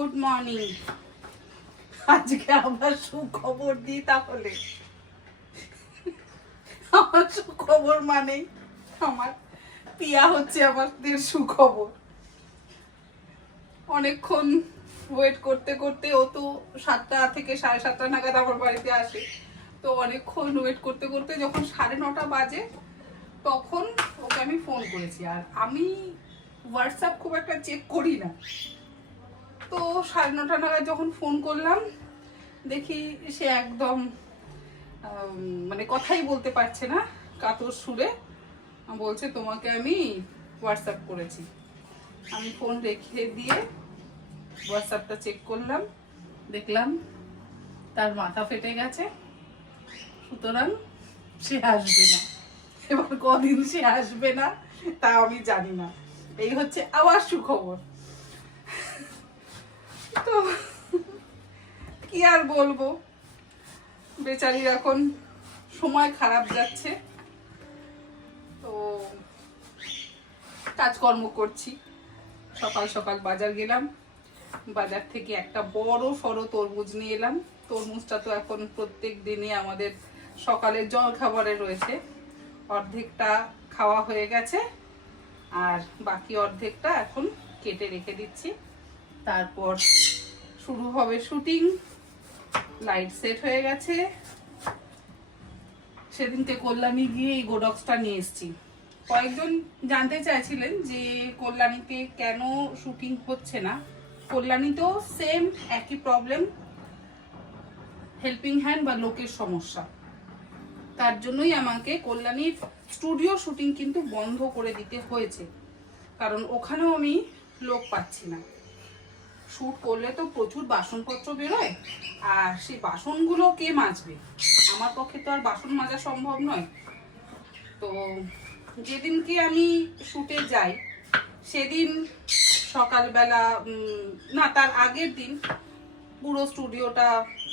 Good morning. আজকে আবার সুখবর দিই তাহলে। আমার সুখবর মানে আমার পিয়া হচ্ছে আমাদের সুখবর। অনেকক্ষণ ওয়েট করতে করতে, ও তো 7টা থেকে 7:30 নাগাদ আমার বাড়িতে আসে, তো অনেকক্ষণ ওয়েট করতে করতে যখন 9:30 বাজে তখন ওকে আমি ফোন করেছি। আর আমি হোয়াটসঅ্যাপ খুব একটা চেক করি না, তো 9:30 নাগাদ যখন ফোন করলাম দেখি সে একদম মানে কথাই বলতে পারছে না, কাতর সুরে বলছে তোমাকে আমি হোয়াটসঅ্যাপ করেছি। আমি ফোন রেখে দিয়ে হোয়াটসঅ্যাপটা চেক করলাম, দেখলাম তার মাথা ফেটে গেছে, সুতরাং সে আসবে না। এবার কদিন সে আসবে না তা আমি জানি না। এই হচ্ছে আবার সুখবর। তো কি আর বলবো, বেচারির এখন সময় খারাপ যাচ্ছে, তো কাজকর্ম করছি। সকাল সকাল বাজার গেলাম, বাজার থেকে একটা বড় সড়ো তরমুজ নিয়ে এলাম। তরমুজটা তো এখন প্রত্যেক দিনে আমাদের সকালের জল খাবারে রয়েছে। অর্ধেকটা খাওয়া হয়ে গেছে আর বাকি অর্ধেকটা এখন কেটে রেখে দিচ্ছি। তারপর শুরু হবে শুটিং। লাইট সেট হয়ে গেছে। সেদিনকে কল্যাণী গিয়ে এই গোডক্সটা নিয়ে এসেছি। কয়েকজন জানতে চাইছিলেন যে কল্যাণীতে কেন শুটিং হচ্ছে না। কল্যাণীতেও সেম একই প্রবলেম, হেল্পিং হ্যান্ড বা লোকের সমস্যা। তার জন্যই আমাকে কল্যাণীর স্টুডিও শুটিং কিন্তু বন্ধ করে দিতে হয়েছে, কারণ ওখানেও আমি লোক পাচ্ছি না। শুট করলে তো প্রচুর বাসনপত্র বেরোয়, আর সেই বাসনগুলো কে মাজবে? আমার পক্ষে তো আর বাসন মাজা সম্ভব নয়। তো যেদিনকে আমি শুটে যাই সেদিন সকালবেলা না, তার আগের দিন পুরো স্টুডিওটা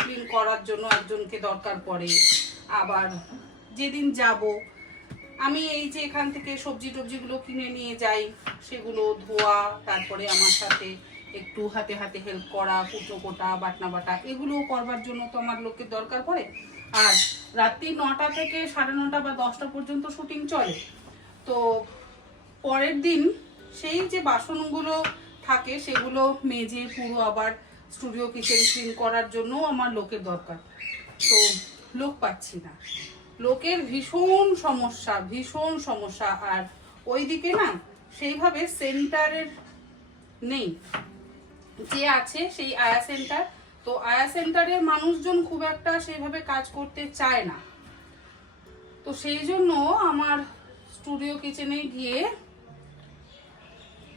ক্লিন করার জন্য একজনকে দরকার পড়ে। আবার যেদিন যাব আমি, এই যে এখান থেকে সবজি টবজিগুলো কিনে নিয়ে যাই, সেগুলো ধোয়া, তারপরে আমার সাথে একটু হাতে হাতে হেল্প করা, কুচো কোটা, বাটনা বাটা, এগুলো করবার জন্য তো আমার লোকের দরকার পড়ে। আর রাত্রি 9টা থেকে 9:30 বা 10টা পর্যন্ত শুটিং চলে। তো পরের দিন সেই যে বাসনগুলো থাকে সেগুলো মেজে পুরো আবার স্টুডিও কিচেন ক্লিন করার জন্য আমার লোকের দরকার। তো লোক পাচ্ছি না, লোকের ভীষণ সমস্যা, ভীষণ সমস্যা। আর ওইদিকে না সেইভাবে সেন্টারের নেই, যে আছে সেই আয়া সেন্টার। তো আয়া সেন্টারের মানুষজন খুব একটা সেইভাবে কাজ করতে চায় না। তো সেই জন্য আমার স্টুডিও কিচেনে গিয়ে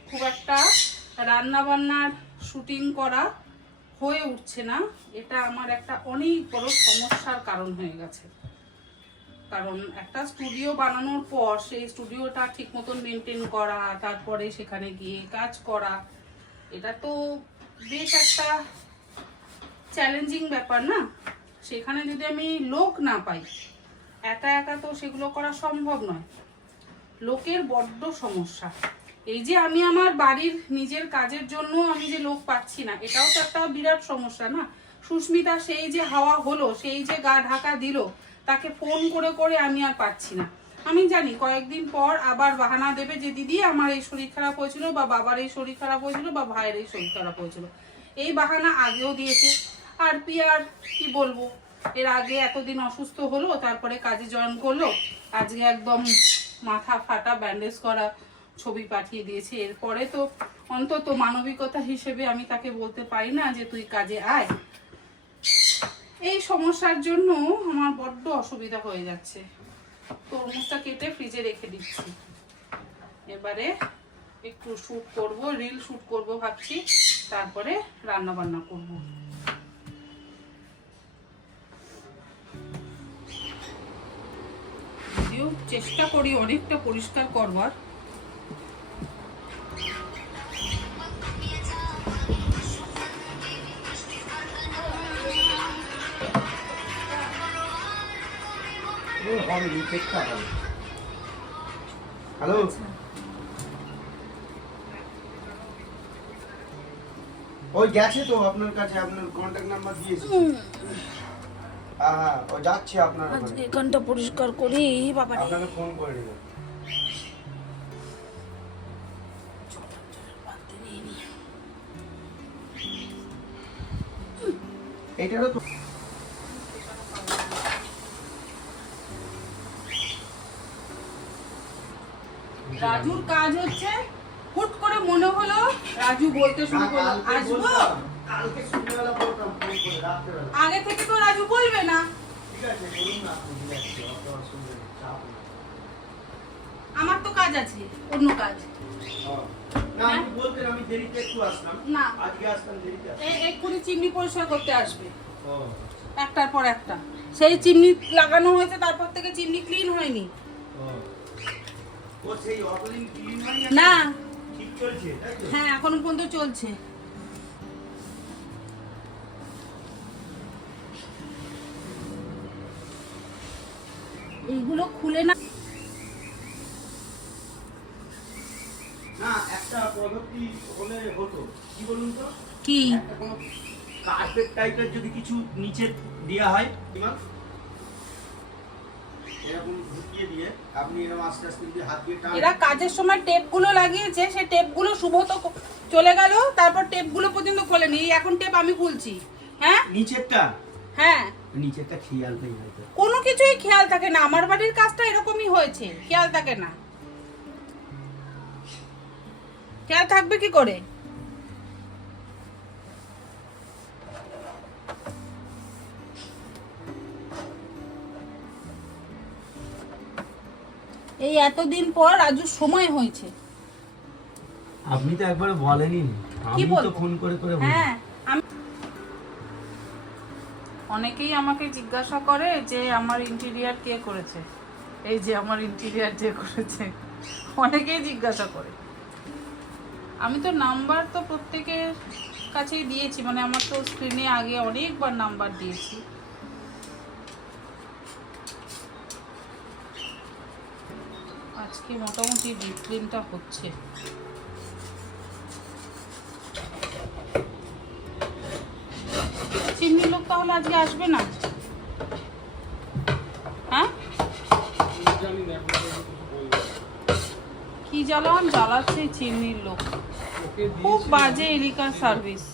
খুব একটা রান্না বান্নার শুটিং করা হয়ে উঠছে না। এটা আমার একটা অনেক বড় সমস্যার কারণ হয়ে গেছে। কারণ একটা স্টুডিও বানানোর পর সেই স্টুডিওটা ঠিক মতন মেনটেন করা, তারপরে সেখানে গিয়ে কাজ করা, এটা তো বেশ একটা চ্যালেঞ্জিং ব্যাপার না। সেখানে যদি আমি লোক না পাই, একা একা তো সেগুলো করা সম্ভব নয়। লোকের বড্ড সমস্যা। এই যে আমি আমার বাড়ির নিজের কাজের জন্য আমি যে লোক পাচ্ছি না, এটাও তো একটা বিরাট সমস্যা না। সুস্মিতা সেই যে হাওয়া হলো, সেই যে গা ঢাকা দিল, তাকে ফোন করে করে আমি আর পাচ্ছি না। আমি জানি কয়েকদিন পর আবার বাহানা দেবে যে দিদি আমার এই শরীর খারাপ হয়েছিল, বা বাবার এই শরীর খারাপ হয়েছিল, বা ভাইয়ের এই শরীর খারাপ হয়েছিল। এই বাহানা আগেও দিয়েছে। আর পিয়ার কি বলবো, এর আগে এতদিন অসুস্থ হলো, তারপরে কাজে জয়েন করলো, আজকে একদম মাথা ফাটা ব্যান্ডেজ করা ছবি পাঠিয়ে দিয়েছে। এরপরে তো অন্তত মানবিকতা হিসেবে আমি তাকে বলতে পারি না যে তুই কাজে আয়। এই সমস্যার জন্য আমার বড্ড অসুবিধা হয়ে যাচ্ছে। তরমুজটা কেটে ফ্রিজে রেখে দিচ্ছি। এবারে একটু শুট করব, রিল শুট করব ভাবছি, তারপরে রান্না বান্না করব। যদিও চেষ্টা করি অনেকটা পরিষ্কার করবার। হ্যালো, ওই গেছে তো আপনার কাছে, আপনার কন্ট্যাক্ট নাম্বার দিয়েছি। হ্যাঁ হ্যাঁ, ও যাচ্ছে আপনার আজকে ওখানে, এখানটা পরিষ্কার করি বাবা। আপনাকে ফোন করে নেবেন। এইটারও তো রাজুর কাজ হচ্ছে, হুট করে মনে হলো রাজু বলতে শুরু করলো আসবো। কালকে সন্ধ্যাবেলা বলতাম ফোন করে, রাত্রেবেলা। আগে থেকে তো রাজু বলবে না। ঠিক আছে, বলুন না আপনি, ঠিক আছে, অত অসুবিধা নেই, চাপ নেই। আমার তো কাজ আছে, অন্য কাজ। না আমি বলতেন, আমি দেরিতে একটু আসলাম। না, আজকে আসতাম দেরিতে আসলাম। এক্ষুনি চিমনি পরিষ্কার করতে আসবে, ও একটার পর একটা। সেই চিমনি লাগানো হয়েছে, তারপর থেকে চিমনি ক্লিন হয়নি। ও সেই অতদিন ক্লিন হয়নি? না, ঠিক চলছে তাই তো? হ্যাঁ এখনো পর্যন্ত চলছে। এইগুলো খুলে না। না, একটা পদ্ধতি হলে হতো, কি বলুন তো? কি? একটা কোনো কার্পেট টাইপের যদি কিছু নিচে দেওয়া হয়, এরকম ঢুকিয়ে দিয়ে আপনি এরকম আস্তে আস্তে দিয়ে হাত দিয়ে টান। এরা কাজের সময় টেপগুলো লাগিয়েছে, সেই টেপগুলো শুভ তো চলে গেল, তারপর টেপগুলো পর্যন্ত খোলেনি। এই এখন টেপ আমি খুলছি। হ্যাঁ নিচেরটা, হ্যাঁ, নিচেরটা খেয়াল নেই হয়তো। কোনো কিছুই খেয়াল থাকে না। আমার বাড়ির কাজটা এরকমই হয়েছে, খেয়াল থাকে না। খেয়াল থাকবে কি করে? এই এতদিন পর রাজুর সময় হয়েছে। আপনি তো একবার বলেনই, আমি তো বলবো? ফোন করে করে বলি। হ্যাঁ, অনেকেই আমাকে জিজ্ঞাসা করে যে আমার ইন্টেরিয়ার কে করেছে। এই যে আমার ইন্টেরিয়ার যে করেছে, অনেকেই জিজ্ঞাসা করে। আমি তো নাম্বার তো প্রত্যেকের কাছেই দিয়েছি, মানে আমার তো স্ক্রিনে আগে অনেকবার নাম্বার দিয়েছি। আজকে মোটামুটি ডিপ ক্লিনটা হচ্ছে। চিমনির লোক তাহলে আজকে আসবে না? হ্যাঁ, কি জ্বালাচ্ছে চিমনির লোক, খুব বাজে এলিকার সার্ভিস।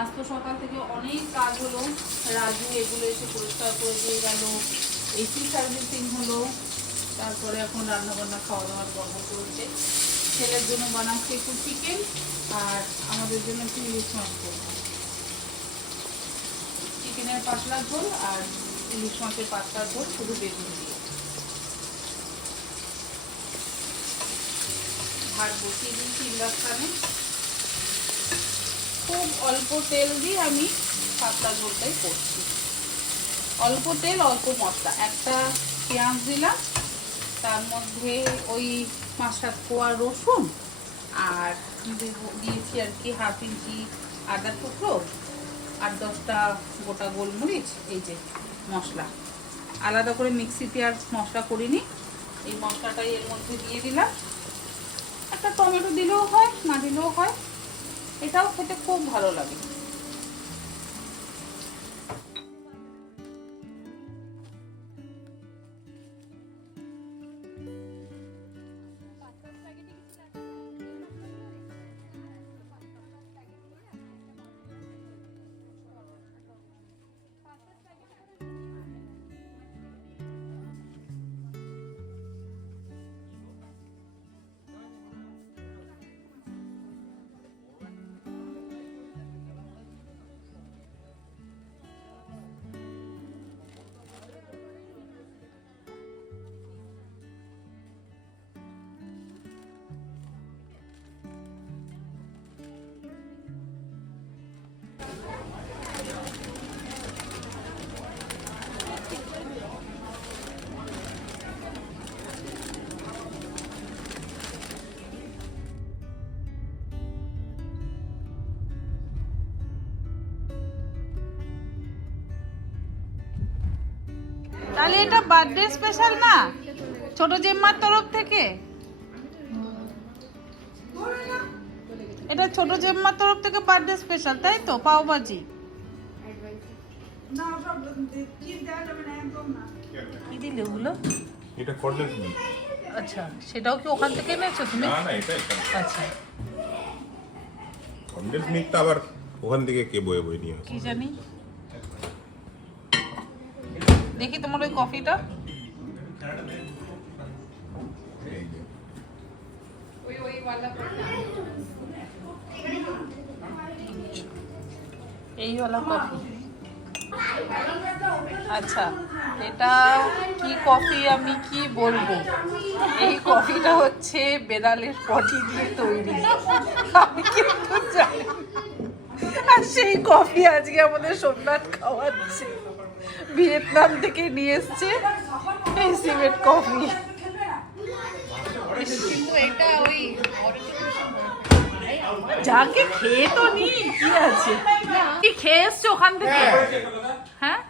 আজ তো সকাল থেকে অনেক কাজ হলো। রাজু এগুলো এসে পরিষ্কার করে দিয়ে গেল, এসি সার্ভিসিং হলো, তারপরে এখন রান্না বান্না খাওয়া দাওয়ার গল্প চলছে। ছেলের জন্য বানাচ্ছি একটু চিকেন, আর আমাদের জন্য একটু ইলিশ মাছ করবো। চিকেনের পাতলা ঝোল আর ইলিশ মাছের পাতলা ঝোল শুধু বেগুন দিয়ে। ভাত বসিয়ে দিয়েছি ইন্ডাকশানে। খুব অল্প তেল দিয়ে আমি পাতলা ঝোলটাই করছি। অল্প তেল অল্প মশলা, একটা পেঁয়াজ দিলাম, তার মধ্যে ওই 5-7 কোয়া রসুন, আর দিয়েছি আর কি 1/2 ইঞ্চি আদা টুকরো, আর 10টা গোটা গোলমরিচ। এই যে মশলা, আলাদা করে মিক্সিতে আর মশলা করিনি, এই মশলাটাই এর মধ্যে দিয়ে দিলাম। একটা টমেটো দিলেও হয়, না দিলেও হয়, এটাও খেতে খুব ভালো লাগে। তাহলে এটা বার্থডে স্পেশাল না, ছোট জেম্মার তরফ থেকে? এটা ছোট জেম্মার তরফ থেকে বার্থডে স্পেশাল, তাই তো? পাও ভাজি কি দিলে ওগুলো? এটা কর্নেল মিল্ক। আচ্ছা, সেটাও কি ওখান থেকে এনেছো তুমি? না না, এটা এখানে। আচ্ছা, কর্নেল মিল্কটা আবার ওখান থেকে কে বয়ে বয়ে নিয়ে আসে? কি জানি। দেখি তোমার ওই কফিটা। এই যে। এইওয়ালা কফি। আচ্ছা, এটা কি কফি আমি কি বলবো, এই কফিটা হচ্ছে বেড়ালের পটি দিয়ে তৈরি, আমি কিন্তু জানি না। আর সেই কফি আজকে আমাদের সোমনাথ খাওয়াচ্ছে, ভিয়েতনাম থেকে নিয়ে এসছে এই সিমেন্ট কফি। কিন্তু এটা ওই যাকে খেয়ে তো নি, কি আছে, কি খেয়ে এসছো ওখান থেকে? হ্যাঁ,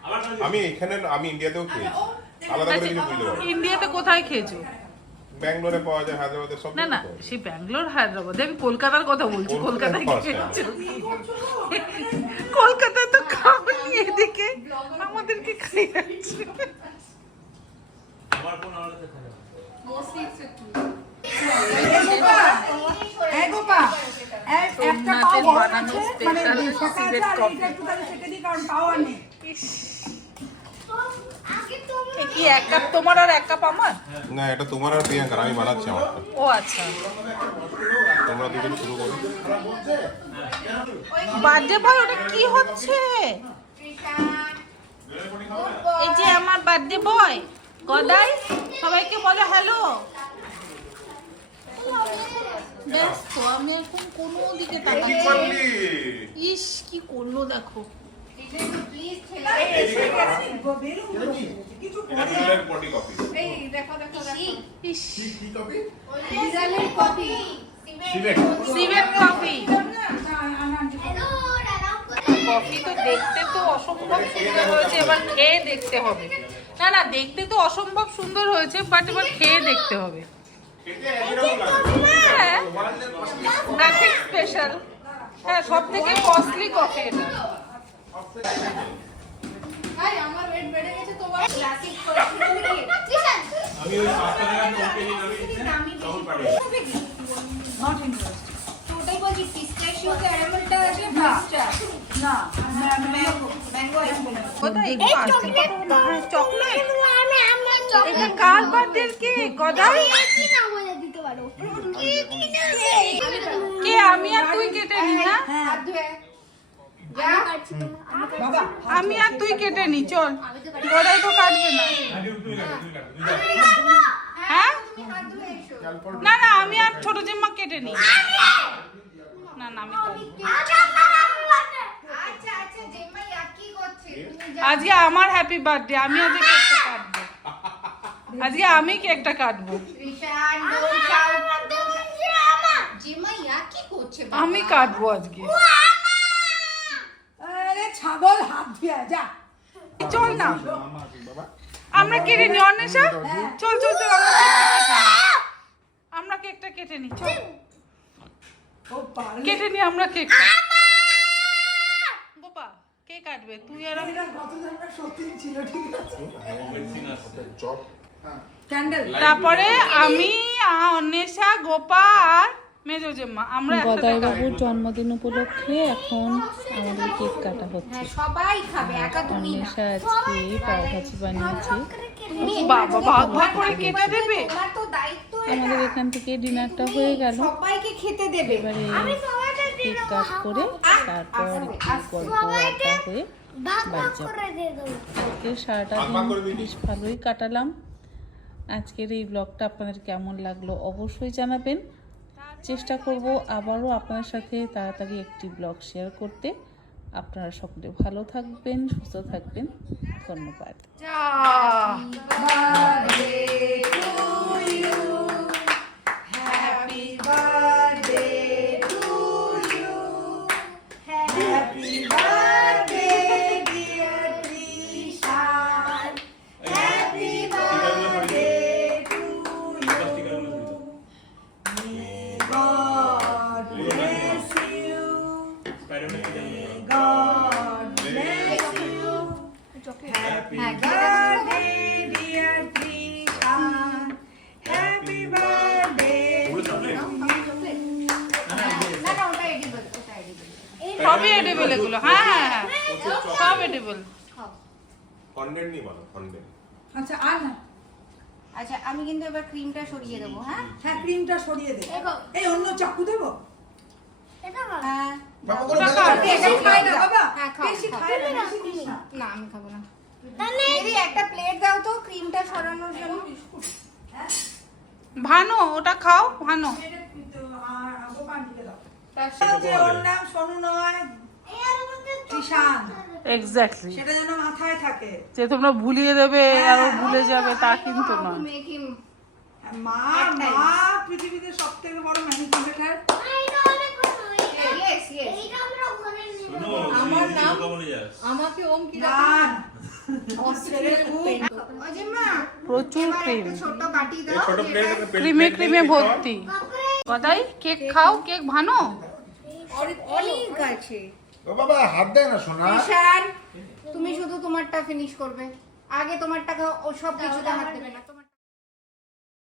আমি ইন্ডিয়াতেও খেয়েছি, আলাদা করে কিছু বুঝতে পারবো। ইন্ডিয়াতে কোথায় খেয়েছো? ব্যাঙ্গালোরে পাওয়া যায়, হায়দ্রাবাদে সব না না, সেই ব্যাঙ্গালোর হায়দ্রাবাদে, আমি কলকাতার কথা বলছি। কলকাতায় খেয়েছো? কলকাতায় তো খাওনি, এদিকে আমাদেরকে খাইয়েছে। সোমনাথের বানানো স্পেশাল সিলেট কফি। কি এক কাপ তোমার আর এক কাপ আমার? না, এটা তোমার আর প্রিয়াঙ্কার, আমি বানাচ্ছি আমারটা। ও আচ্ছা, তোমরা দুজন শুরু করো। বার্থডে বয়, ওটা কি হচ্ছে? এই যে আমার বার্থডে বয় গদাই, সবাইকে বলো হ্যালো। ব্যস্ত, আমি এখন কোনো দিকে তাকাচ্ছি না। ইস, কি করলো দেখো। ইস, সিভেট কফি। কফি তো দেখতে তো অসম্ভব সুন্দর হয়েছে, এবার খেয়ে দেখতে হবে। না না, দেখতে তো অসম্ভব সুন্দর হয়েছে, বাট এবার খেয়ে দেখতে হবে। হ্যাঁ, নাথিং স্পেশাল। হ্যাঁ, সব থেকে কস্টলি কফি এটা। আমার ওয়েট বেড়ে গেছে, তোমার ক্লাসিক কফি নাকি? আমি ওই 5 টাকা কোম্পানি নামে চাউল পাঠিয়ে। Not interested. ওটাই বলছি, পিস্তাচিও ক্যারামেলটা আছে, পিস্তা না, ম্যাঙ্গো আইসক্রিম। কোথায় একটু আসতে পারো না? চকলেট। এটা কার বার্থডে কেক গদাই? কে আমি আর তুই কেটে নি না? হাত ধুয়ে আমি আর তুই কেটে নি, চল। গদাই তো কাটবে না। হ্যাঁ, না না, আমি আর ছোট জেম্মা কেটে নি। না না, আমি কাটবো। আচ্ছা আচ্ছা, জেম্মাই কি করছে? আজকে আমার হ্যাপি বার্থডে, আমি আজকে কেকটা কাটবো। আজকে আমি কেকটা কাটবো। রিশান ডোল চাও। জেম্মাই কি করছে? আমি কাটবো আজকে। আরে ছাগল, হাত ধুয়ে যা। চল না, আমরা কেটে নি। অন্বেষা, চল চল চল, আমরা কেকটা কেটে নি। চল ও পারলে কেটে নি আমরা কেকটা। বাবা, কে কাটবে? তুই আর আমি। এটা কত ধরনের সত্যি ছিল, ঠিক আছে? চপ। ক্যান্ডেল। তারপরে আমি, অন্বেষা, গোপা আর মেজো জেম্মা, আমরা একসাথে কাটবো। গদাইবাবুর জন্মদিন উপলক্ষে এখন আমাদের কেক কাটা হচ্ছে। হ্যাঁ, সবাই খাবে, একা তুমি না। অন্বেষা আজকে পাও ভাজি বানিয়েছে। বাবা, ভাগ ভাগ করে কেটে দেবে। তোমার তো দায়িত্ব আমাদের এখান থেকে ডিনারটা হয়ে গেল। সবাইকে খেতে দেবে। এবারে কেক কাট করে তারপর একটু গল্প আড্ডা হয়ে বাড়ি যাবো। আজকে সারাটা দিন বেশ ভালোই কাটালাম। আজকের এই ব্লগটা আপনাদের কেমন লাগলো অবশ্যই জানাবেন। চেষ্টা করব আবারও আপনার সাথে তাড়াতাড়ি একটি ব্লগ শেয়ার করতে। আপনারা সকলে ভালো থাকবেন, সুস্থ থাকবেন। ধন্যবাদ। Happy birthday to you, happy birthday dear Rishan, happy edible এগুলো, হ্যাঁ হ্যাঁ হ্যাঁ সব এডিবল। কন্ডেন্ট নিয়ে বলো, কন্ডেন্ট। আচ্ছা আর না আচ্ছা আমি কিন্তু এবার ক্রিমটা সরিয়ে দেবো, হ্যাঁ? হ্যাঁ ক্রিমটা সরিয়ে দে। এই অন্য চাকু দেবো? হ্যাঁ বাবা ওটা কাট। বেশি খায় না বাবা, হ্যাঁ, খাও, বেশি খাও। খায় না, বেশি দিস না। না আমি খাবো না। দিদি একটা প্লেট দাও তো ক্রিমটা সরানোর জন্য। ভানো ওটা খাও, ভানো। এটা কিন্তু আর গোপালকে দাও। তার যে ওর নাম সোনু নয়, ঈশান, এক্স্যাক্টলি, সেটা যেন মাথায় থাকে। যে তোমরা ভুলিয়ে দেবে আর ও ভুলে যাবে তা কিন্তু নয়। মেক হিম মা মা পৃথিবীতে সবথেকে বড় ম্যানিপুলেটর। Yes yes. শুনো, আমার দিদি নাম- কথা বলে যাস। আমাকে ওম কি না ছেলে খুব ওই যে মা প্রচুর এবার ক্রিম, একটা ছোট বাটি এই দাও। ছোট প্লেট ক্রিমে ক্রিমে ভর্তি। কথাই কেক খাও, কেক ভানো। অনেক আছে। ও বাবা হাত দেয় না সোনা। ঈশান তুমি শুধু তোমারটা ফিনিশ করবে, আগে তোমারটা খাও, ও সব কিছুতে হাত দেবে না তোমার।